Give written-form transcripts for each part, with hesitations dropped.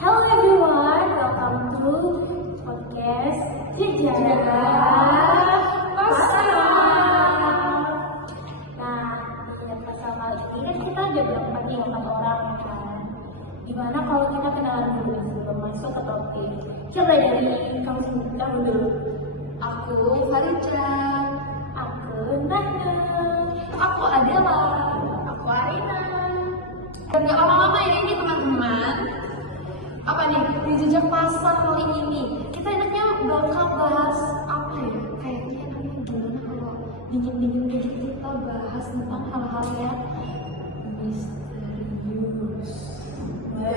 Hello everyone, welcome to podcast Sejarah Pasal. Nah, di pasal kali ini kan kita ada berempat nih, 4 orang kan. Gimana kalau kita kenalan dulu sebelum masuk ke topik? Coba dari kamu dulu. Aku Farija. Aku Nana. Aku Adela. Aku Arina. Dan gak lama-lama ini teman-teman. Apa nih, di jejak pasar kali ini kita enaknya bakal bahas apa ya? Kayaknya enaknya gimana kalau dingin-dingin dikit kita bahas tentang hal-hal yang misterius. Nah,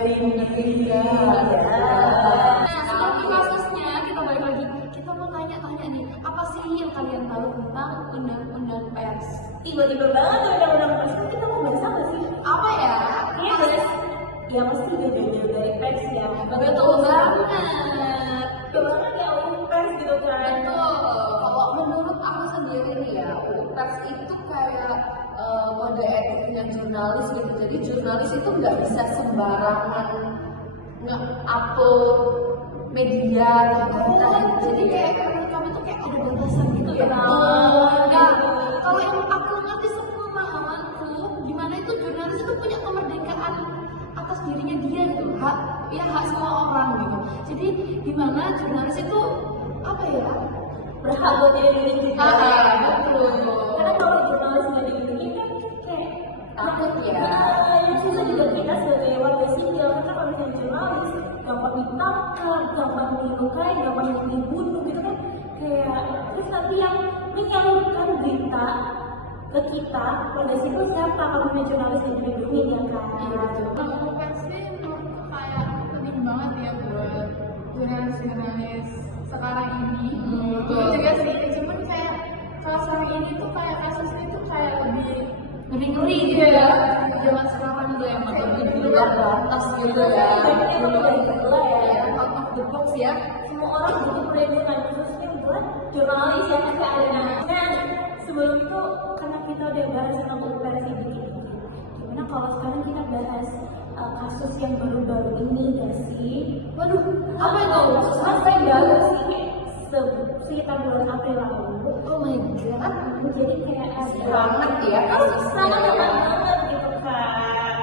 seperti kasusnya kita balik lagi. Kita mau tanya-tanya nih, apa sih yang kalian tahu tentang undang-undang pers? Tiba-tiba banget undang-undang pers, kita mau bahas apa sih? Apa ya? Iya guys, ya pasti jauh-jauh dari pers ya. Betul banget. Gimana ya pers gitu kan? Betul. Kalau menurut aku sendiri nih ya, pers itu kayak kode etiknya jurnalis gitu. Jadi jurnalis itu nggak bisa sembarangan nge-upload media gitu. Jadi kayak menurut kami tuh kayak ada batasan gitu ya. Nah, kalau yang aku ngerti sepemahamanku, gimana itu jurnalis itu punya kemerdekaan atas dirinya dia gitu, hak semua orang gitu. Jadi gimana jurnalis itu apa ya, Berhak buat diri juga. betul. Karena kalau jurnalis nggak dilindungi kan kayak Takut ya. yang susah juga kita sebagai warga sipil. Karena kalau misalnya jurnalis gampang ditangkap, gampang dilukai, gampang dibunuh gitu kan. Kayak terus nanti yang menyalurkan berita ke kita warga sipil siapa kalau punya jurnalis yang dilindungi ya kan? Kalau pers sih menurutku kayak penting banget ya buat jurnalis-jurnalis sekarang ini. Dulu juga sih, cuman kayak kalau sekarang ini tuh kayak kasusnya tuh kayak lebih ngeri gitu ya. Zaman sekarang tuh yang lebih di luar batas gitu ya. Tapi dari sebelah ya. Out of the box ya. Semua orang butuh perlindungan khususnya buat jurnalis yang masih ada. Nah, sebelum itu karena kita udah bahas tentang pers ini, gimana kalau sekarang kita bahas kasus yang baru-baru ini gak sih? Waduh, apa itu? Selesai baru sih sekitar bulan April lalu. Oh my god. Jadi kayak ada Banget ya kasus kasusnya. banget gitu kan.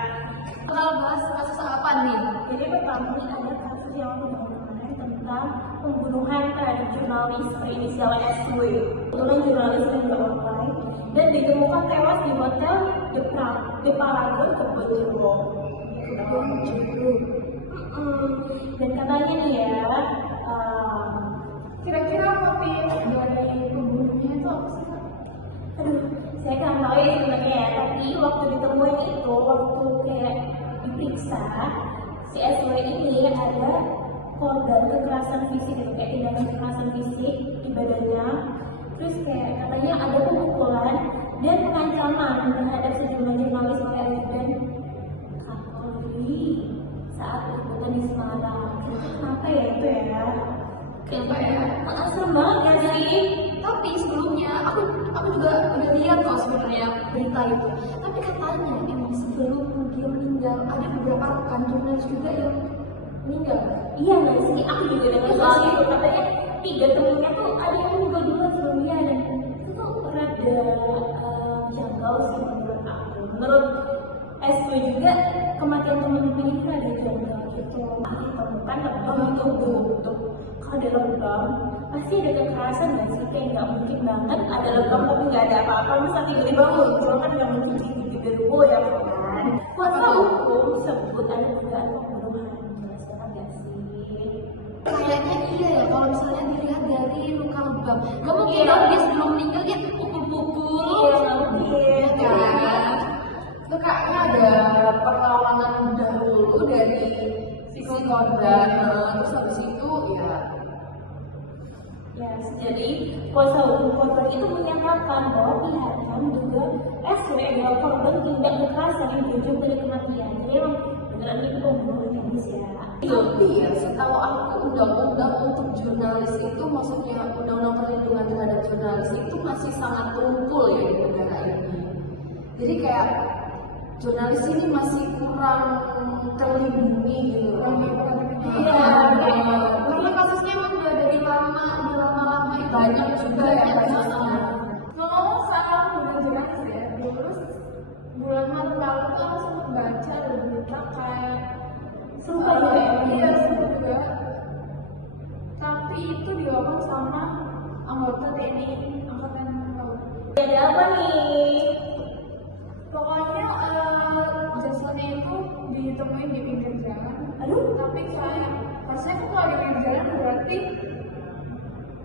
Kalau bahas kasus apa nih? Jadi pertama ini ada kasus yang kemarin tentang pembunuhan terhadap jurnalis berinisial SW. Kebetulan jurnalis yang online dan ditemukan tewas di hotel The Paragon Kebonjeruk. Dan katanya nih ya, kira-kira motif dari pembunuhnya itu apa sih? aduh, saya kan tahu ya sebenarnya ya, tapi waktu ditemuin itu, waktu kayak diperiksa, si SW ini ada korban kekerasan fisik, kayak tindakan kekerasan fisik di badannya, terus kayak katanya ada pemukulan dan pengancaman terhadap sejumlah jurnalis dan Kapolri saat liputan di Semarang. Kenapa ya itu ya? Kenapa ya? Serem banget gak sih? Tapi sebelumnya aku juga udah lihat kok sebenarnya berita itu. Tapi katanya emang sebelum dia meninggal ada beberapa rekan jurnalis juga yang meninggal. Iya nggak sih? Aku juga dengar soal itu, katanya 3 temennya tuh ada yang meninggal duluan sebelum dia, dan itu tuh rada janggal sih menurut aku. Menurut SW juga kematian temen-temen ini rada janggal gitu. Ditemukan lebam itu bentuk. Kalau ada lebam pasti ada kekerasan nggak sih? Kayak nggak mungkin banget ada lebam tapi nggak ada apa-apa, masa tiba-tiba muncul kan nggak mungkin gitu dulu ya kan? Kuasa hukum sebut ada dugaan pembunuhan. Jelaskan nggak sih? Kayaknya iya ya, kalau misalnya dilihat dari luka lebam. Gak mungkin Iya. dong dia sebelum meninggal dia pukul-pukul. Iya, nggak mungkin. Ya kan? Itu kayaknya ada perlawanan dahulu dari sisi korban. Terus habis itu ya Ya, jadi kuasa hukum korban itu menyatakan bahwa pihaknya menduga SW adalah korban tindak kekerasan yang berujung pada kematian. Jadi emang beneran itu pembunuhan yang bisa. tapi ya setahu aku undang-undang untuk jurnalis itu, maksudnya undang-undang perlindungan terhadap jurnalis itu masih sangat tumpul ya di negara ini. Jadi kayak jurnalis ini masih kurang terlindungi gitu. banget ya. Iya, seru juga. Tapi itu dilakukan sama anggota TNI Angkatan Laut. Ada apa nih? Pokoknya jasadnya itu ditemuin di pinggir jalan. Aduh, Tapi kayak harusnya tuh kalau di pinggir jalan berarti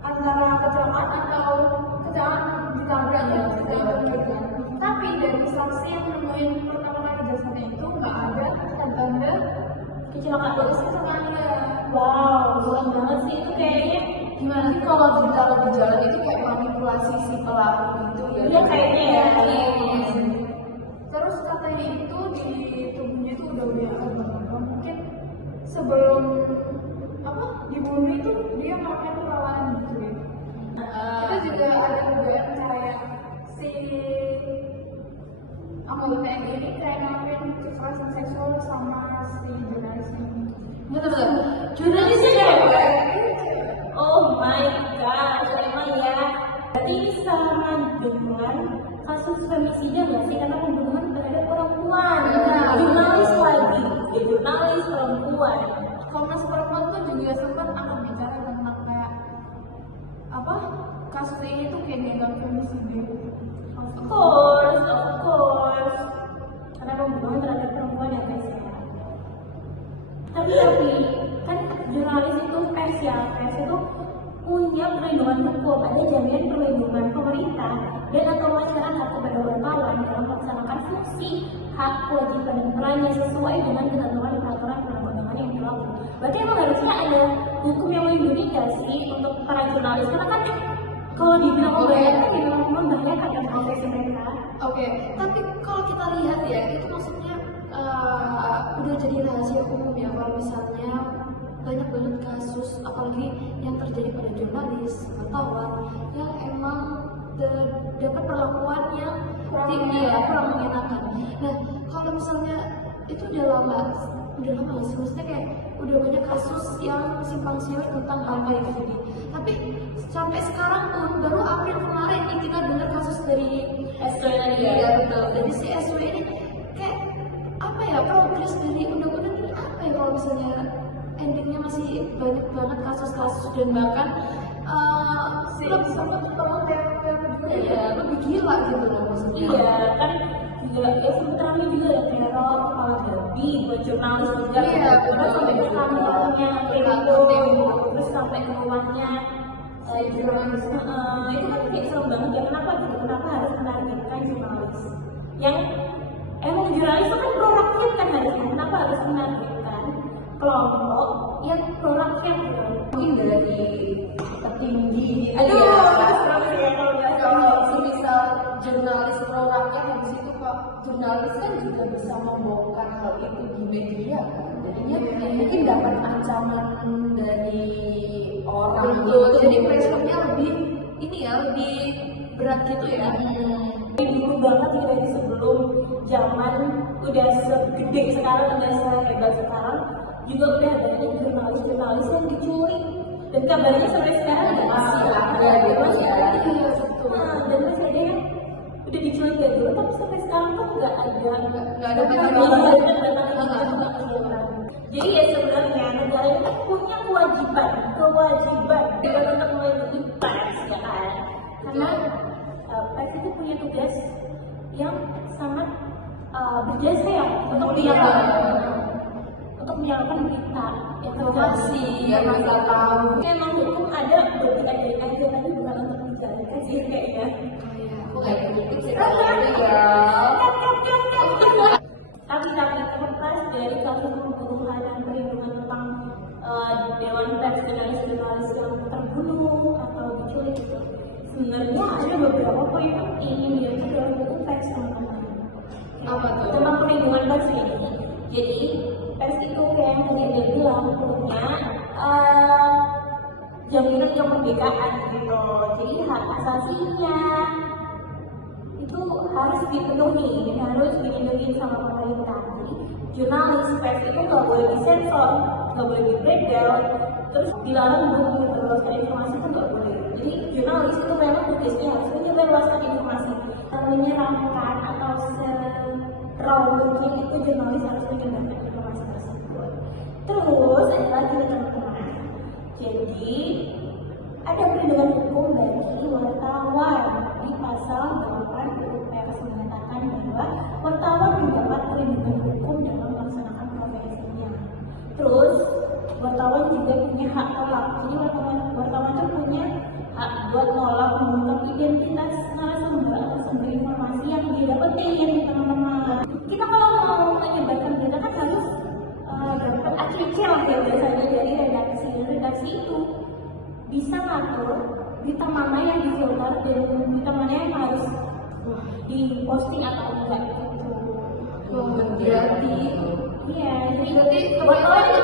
antara kecelakaan atau kecelakaan ditabrak ya, kecelakaan. Tapi dari saksi yang nemuin pertama kali jasadnya itu nggak ada tanda kecelakaan. kecelakaan ya. Wow, serem banget sih itu kayaknya. Gimana sih kalau di jalan itu kayak manipulasi si pelaku gitu ya? Iya kayaknya ya. Terus katanya itu di tubuhnya itu udah banyak luka. Mungkin sebelum apa dibunuh itu dia melakukan perlawanan gitu ya. Itu juga ada dugaan kayak si anggota TNI ini kayak ngelakuin kekerasan seksual sama si jurnalis ini. Bener-bener. Jurnalisnya cewek. Oh my god, emang ya. Berarti ini sama dengan kasus femisida nggak sih? Karena pembunuhan terhadap perempuan. Nah, Jurnalis lagi, ya, jurnalis perempuan. Komnas Perempuan tuh juga sempat akan bicara tentang kayak apa kasus ini tuh kayak dianggap femisida. Of course. Karena pembunuhan terhadap perempuan ya guys ya. Tapi kan jurnalis itu pers itu punya perlindungan hukum, ada jaminan perlindungan pemerintah dan atau masyarakat kepada wartawan dalam melaksanakan fungsi, hak, kewajiban dan perannya sesuai dengan ketentuan peraturan perundang-undangan yang berlaku. Berarti emang harusnya ada hukum yang melindungi nggak sih untuk para jurnalis? Karena kan kalau dibilang membahayakan, dibilang membahayakan kan profesi mereka. Oke, tapi kalau kita lihat ya, itu maksudnya udah jadi rahasia umum ya kalau misalnya banyak banget kasus, apalagi yang terjadi pada jurnalis, wartawan yang emang dapat perlakuan yang tinggi ya, kurang mengenakan. Nah, kalau misalnya itu udah lama nggak sih, maksudnya kayak udah banyak kasus yang simpang siur tentang apa yang terjadi. Tapi sampai sekarang pun baru April kemarin nih kita dengar kasus dari SW tadi ya, ya. betul. Jadi si SW ini kayak apa ya, progres dari undang-undang ini apa ya kalau misalnya endingnya masih banyak banget kasus-kasus dan bahkan Sempat ketemu teror juga ya. lebih gila gitu loh maksudnya. Iya kan juga ya sempet rame juga ya teror kepala babi buat jurnalis juga. Iya, Terus sampai ke kantornya Tempo, terus sampai ke rumahnya jurnalis. Itu kan kayak serem banget ya. Kenapa gitu? Kenapa harus menargetkan jurnalis? Yang emang jurnalis itu kan pro rakyat kan harusnya. Kenapa harus menargetkan kelompok yang pro rakyat gitu? Mungkin dari petinggi Aduh, ya. serem sih ya kalau nggak Kalau semisal jurnalis pro rakyat habis itu kok jurnalis kan juga bisa membongkar hal itu di media kan, jadinya mungkin dapat ancaman dari orang gitu, jadi pressure-nya lebih ini ya, lebih berat gitu ya. Dulu banget ya dari sebelum zaman udah segede sekarang, udah sehebat sekarang juga udah banyak jurnalis yang diculik dan kabarnya sampai sekarang nggak Masih ada gitu gitu ya. Iya, dan masih ada yang udah diculik ya dulu tapi sampai sekarang tuh nggak ada kabar. jadi ya sebenarnya negara itu punya kewajiban dengan untuk melindungi pers ya kan, karena pers itu punya tugas yang sangat berjasa ya untuk menyalakan berita Informasi yang kita tahu. memang hukum ada buat diajarin aja tapi bukan untuk dijalankan sih kayaknya. Aku nggak ikut sih kalau ini ya. Tapi terlepas dari kasus pembunuhan dan perlindungan tentang dewan pers jurnalis yang terbunuh atau diculik itu, sebenarnya ada beberapa poin penting yang diatur dalam buku pers teman-teman. Apa tuh? Tentang perlindungan pers ini. Jadi pers itu kayak yang tadi dia bilang punya jaminan kemerdekaan gitu. Jadi hak asasinya itu harus dipenuhi dan harus dilindungi sama pemerintah. Jadi jurnalis pers itu nggak boleh disensor, nggak boleh di breakdown, terus dilarang untuk menyebarluaskan informasi itu nggak boleh. Jadi jurnalis itu memang tugasnya harus menyebarluaskan informasi, menyeramkan atau raw mungkin itu jurnalis harus menyebarkan informasi tersebut. Terus ada perlindungan hukum bagi wartawan. Di pasal 8 UU Pers menyatakan bahwa wartawan mendapat perlindungan hukum dalam melaksanakan profesinya. Terus wartawan juga punya hak tolak. Jadi wartawan itu punya hak buat nolak mengungkap identitas narasumber atau sumber informasi yang didapetin, teman-teman. Kita kalau mau menyebarkan berita kan harus dapat ACC lah ya biasanya dari redaksi. Redaksi itu bisa ngatur berita mana yang difilter dan berita mana yang harus diposting atau enggak gitu. Berarti Iya, jadi Berarti wartawan itu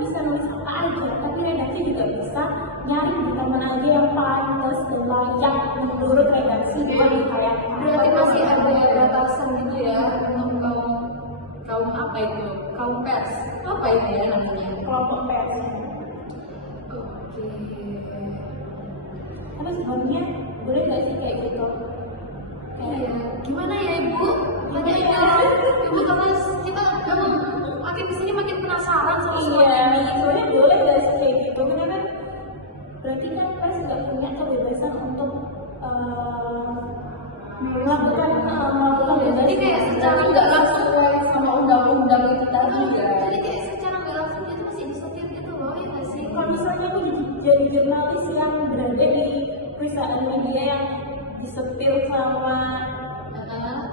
bisa nulis apa aja, tapi redaksi juga bisa nyari berita mana aja yang pantas dan layak menurut redaksi. Bukan kayak berarti masih ada batasan gitu ya untuk kaum apa itu? Kaum pers. Apa itu ya namanya? kelompok pers. Oke. Tapi sebenarnya boleh nggak sih kayak gitu? Iya. Gimana ya Ibu? Ada ide? Ibu terus kita makin kesini makin penasaran sama semua Iya, ini. sebenarnya boleh nggak sih kayak gitu? Karena kan berarti kan pers nggak punya kebebasan untuk melakukan Jadi kayak secara nggak langsung sesuai sama undang-undang itu tadi ya. Jadi kayak secara nggak langsung itu masih disetir gitu loh ya nggak sih? kalau misalnya aku jadi jurnalis yang berada di perusahaan media yang disetir sama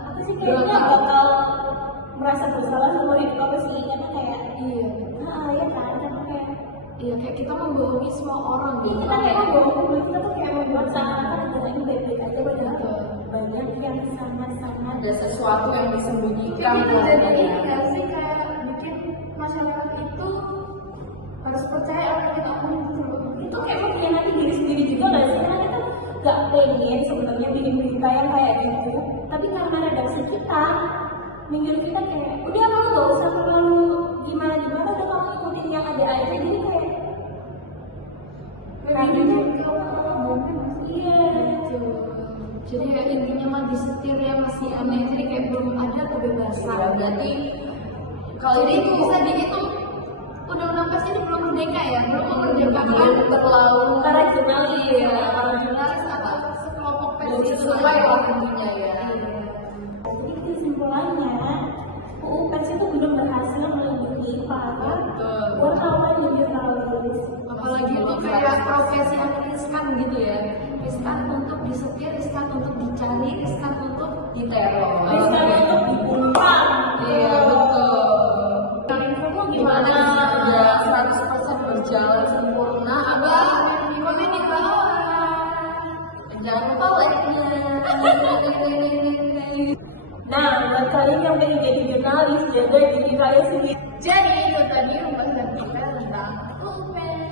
aku sih kayaknya bakal merasa bersalah seumur hidup aku sih, karena kayak Iya. ya kan, karena kayak Iya kayak kita membohongi semua orang gitu. kita kayak membawa publik, kita tuh kayak membuat seakan-akan negara ini baik-baik aja, padahal banyak yang sangat-sangat Ada sesuatu yang disembunyikan Jadi pada jadi dia. nggak sih kayak bikin masyarakat itu harus percaya apa yang kita omongin gitu loh. itu kayak mengkhianati diri sendiri juga nggak sih? Karena kita nggak pengen sebenarnya bikin berita yang kayak gitu, tapi karena redaksi kita minggu kita kayak udah kamu nggak usah terlalu gimana udah kamu ikutin yang ada aja, jadi kayak Karena iya Gitu. Jadi ya intinya mah disetir ya masih aneh. Jadi kayak belum ada kebebasan. Berarti kalau jadi itu bisa dihitung undang-undang pers ini belum merdeka ya, belum memerdekakan berlalu para jurnalis ya para jurnalis atau sekelompok pers belum itu sesuai lah lah intinya ya. Jadi kesimpulannya UU Pers itu belum berhasil melindungi para wartawan dan jurnalis. Apalagi itu kayak profesi yang riskan gitu ya. Riskan untuk disetir, riskan untuk dicari, riskan untuk diteror. Riskan untuk dibungkam. Iya betul. Kalian semua Gimana gimana? bisa 100% berjalan sempurna? Abah, komen di bawah. jangan lupa like-nya. Nah, buat kalian yang pengen jadi jurnalis, jaga diri kalian sendiri. Jadi itu tadi pembahasan kita tentang UU Pers.